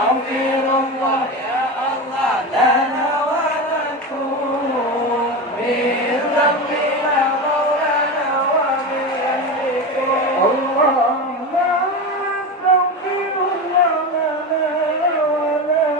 نستغفر الله يا الله لنا ولكم من ذنبنا مولانا ومن ذنبكم اللهم نستغفر الله لنا وله